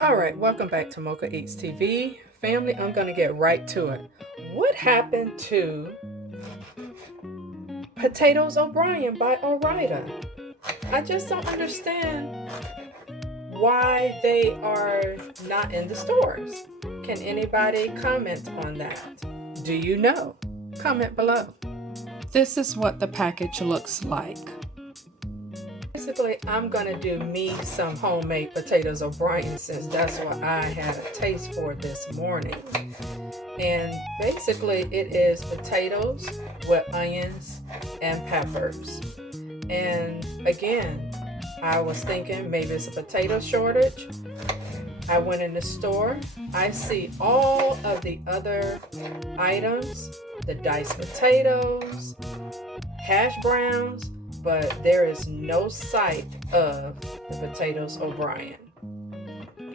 All right, welcome back to Mochaeatstv. Family, I'm going to get right to it. What happened to Potatoes O'Brien by Orida? I just don't understand why they are not in the stores. Can anybody comment on that? Do you know? Comment below. This is what the package looks like. Basically, I'm gonna do me some homemade potatoes O'Brien since that's what I had a taste for this morning. And basically, it is potatoes with onions and peppers. And again, I was thinking maybe it's a potato shortage. I went in the store. I see all of the other items, the diced potatoes, hash browns, but there is no sight of the potatoes O'Brien.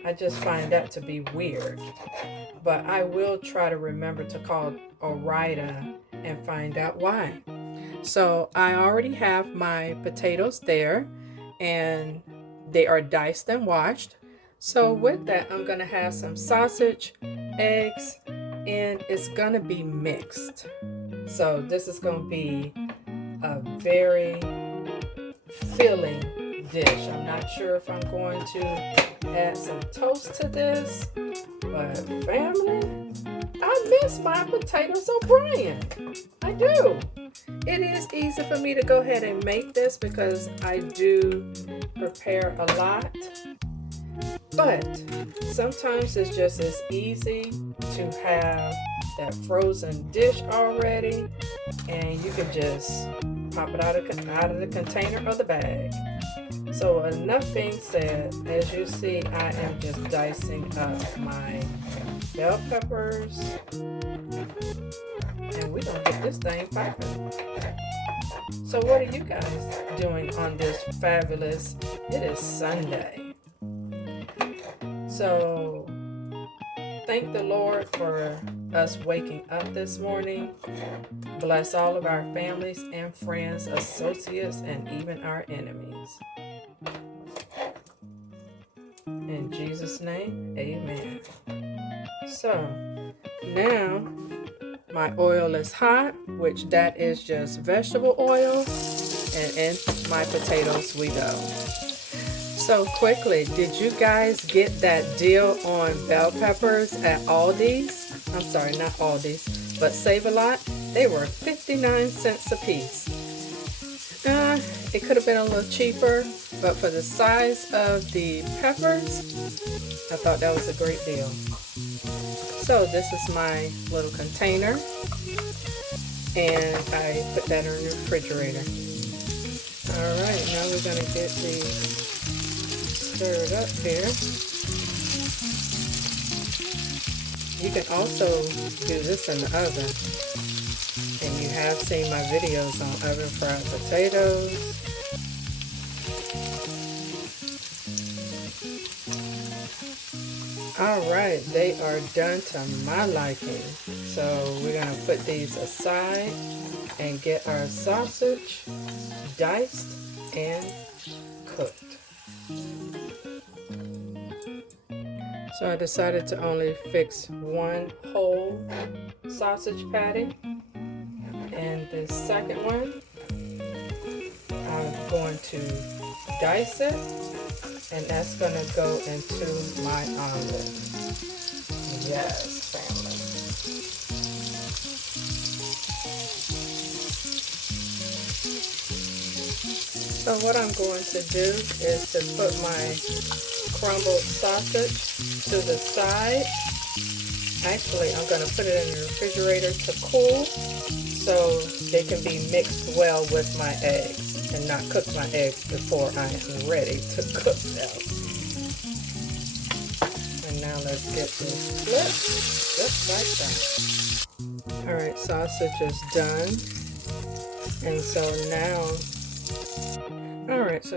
I just find that to be weird. But I will try to remember to call Orida and find out why. So I already have my potatoes there and they are diced and washed. So with that, I'm gonna have some sausage, eggs, and it's gonna be mixed. So this is gonna be a very filling dish. I'm not sure if I'm going to add some toast to this, but family, I miss my potatoes O'Brien. I do. It is easy for me to go ahead and make this because I do prepare a lot, but sometimes it's just as easy to have that frozen dish already and you can just pop it out of the container or the bag. So enough being said, as you see, I am just dicing up my bell peppers and we're gonna get this thing popping. So what are you guys doing on this fabulous, it is Sunday. So thank the Lord for us waking up this morning. Bless all of our families and friends, associates, and even our enemies. In Jesus' name, amen. So now my oil is hot, which that is just vegetable oil, and in my potatoes we go. So quickly, did you guys get that deal on bell peppers at Aldi's? I'm sorry, not Aldi's, but Save-A-Lot. They were 59 cents a piece. It could have been a little cheaper, but for the size of the peppers, I thought that was a great deal. So this is my little container, and I put that in the refrigerator. All right, now we're gonna get these stirred up here. You can also do this in the oven. And you have seen my videos on oven fried potatoes. Alright, they are done to my liking. So we're going to put these aside and get our sausage diced and cooked. So I decided to only fix one whole sausage patty. And the second one, I'm going to dice it, and that's going to go into my omelet. Yes, family. So what I'm going to do is to put my crumbled sausage to the side. Actually, I'm going to put it in the refrigerator to cool so they can be mixed well with my eggs and not cook my eggs before I am ready to cook them. And now let's get this flipped just like that. Alright, sausage is done. And so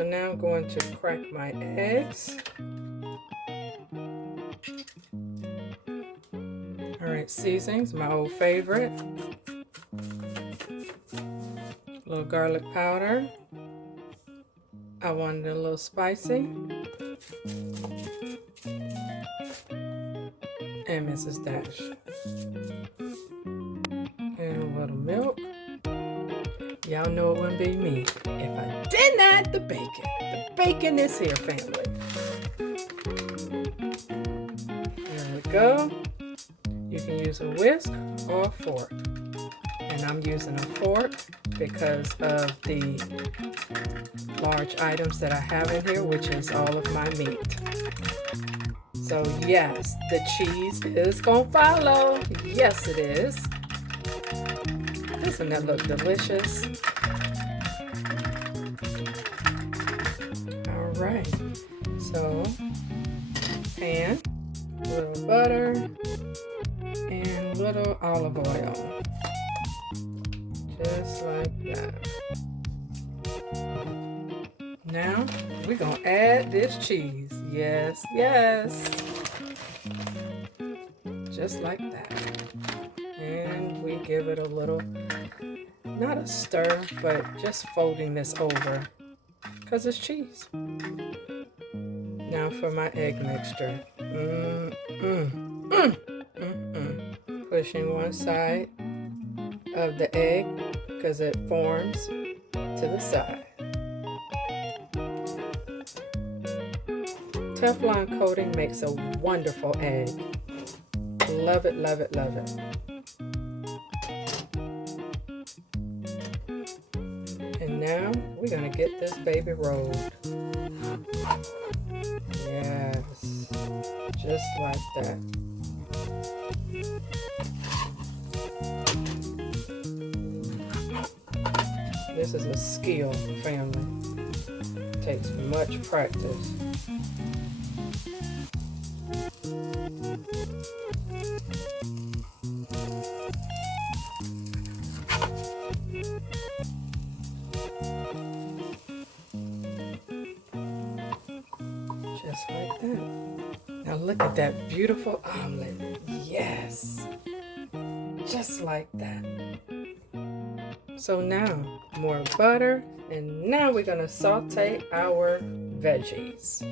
now I'm going to crack my eggs. Alright, seasonings, my old favorite. A little garlic powder. I wanted it a little spicy. and Mrs. Dash. And a little milk. Y'all know it wouldn't be me if I didn't add the bacon. The bacon is here, family. There we go. You can use a whisk or a fork. And I'm using a fork because of the large items that I have in here, which is all of my meat. So yes, the cheese is gonna follow. Yes, it is. Doesn't that look delicious? All right. So, pan, a little butter, and little olive oil. Just like that. Now, we're gonna add this cheese. Yes, yes. Just like that. And we give it a little, not a stir, but just folding this over because it's cheese. Now for my egg mixture. Pushing one side of the egg because it forms to the side. Teflon coating makes a wonderful egg. Love it, love it, love it. And now we're gonna get this baby rolled. Yes, just like that. This is a skill, family. It takes much practice. Just like that. Now look at that beautiful omelet. Yes. Just like that. So now, more butter, and now we're gonna saute our veggies.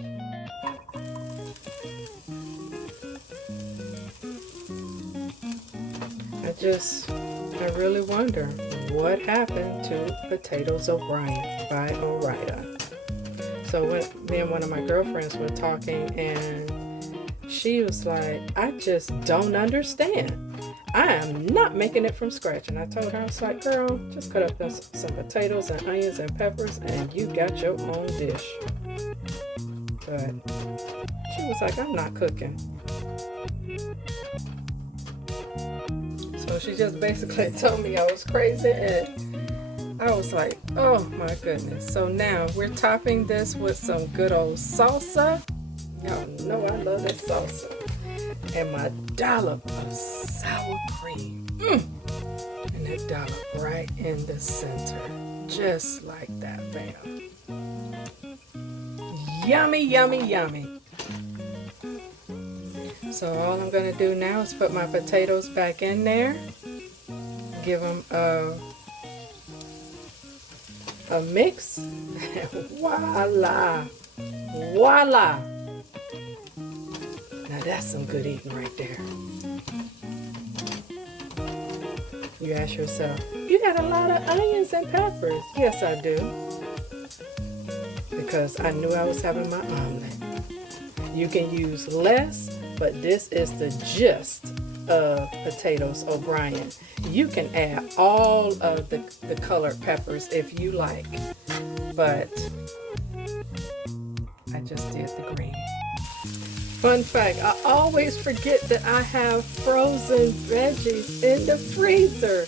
I really wonder what happened to Potatoes O'Brien by Orida. So me and one of my girlfriends were talking, and she was like, I just don't understand. I am not making it from scratch. And I told her, I was like, girl, just cut up some potatoes and onions and peppers and you got your own dish. But she was like, I'm not cooking. So she just basically told me I was crazy, and I was like, oh my goodness. So now we're topping this with some good old salsa. Y'all know I love that salsa. And my dollop of sour cream. And that dollop right in the center. Just like that, fam. Yummy, yummy, yummy. So all I'm going to do now is put my potatoes back in there. Give them a mix. Voila. Voila. Now that's some good eating right there. You ask yourself, you got a lot of onions and peppers. Yes, I do. Because I knew I was having my omelet. You can use less, but this is the gist of Potatoes O'Brien. You can add all of the colored peppers if you like, but I just did the green. Fun fact, I always forget that I have frozen veggies in the freezer.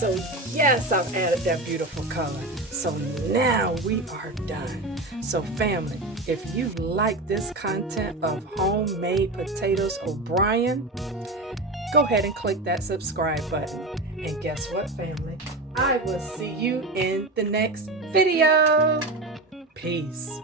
So yes, I've added that beautiful color. So now we are done. So family, if you like this content of homemade Potatoes O'Brien, go ahead and click that subscribe button. And guess what, family? I will see you in the next video. Peace.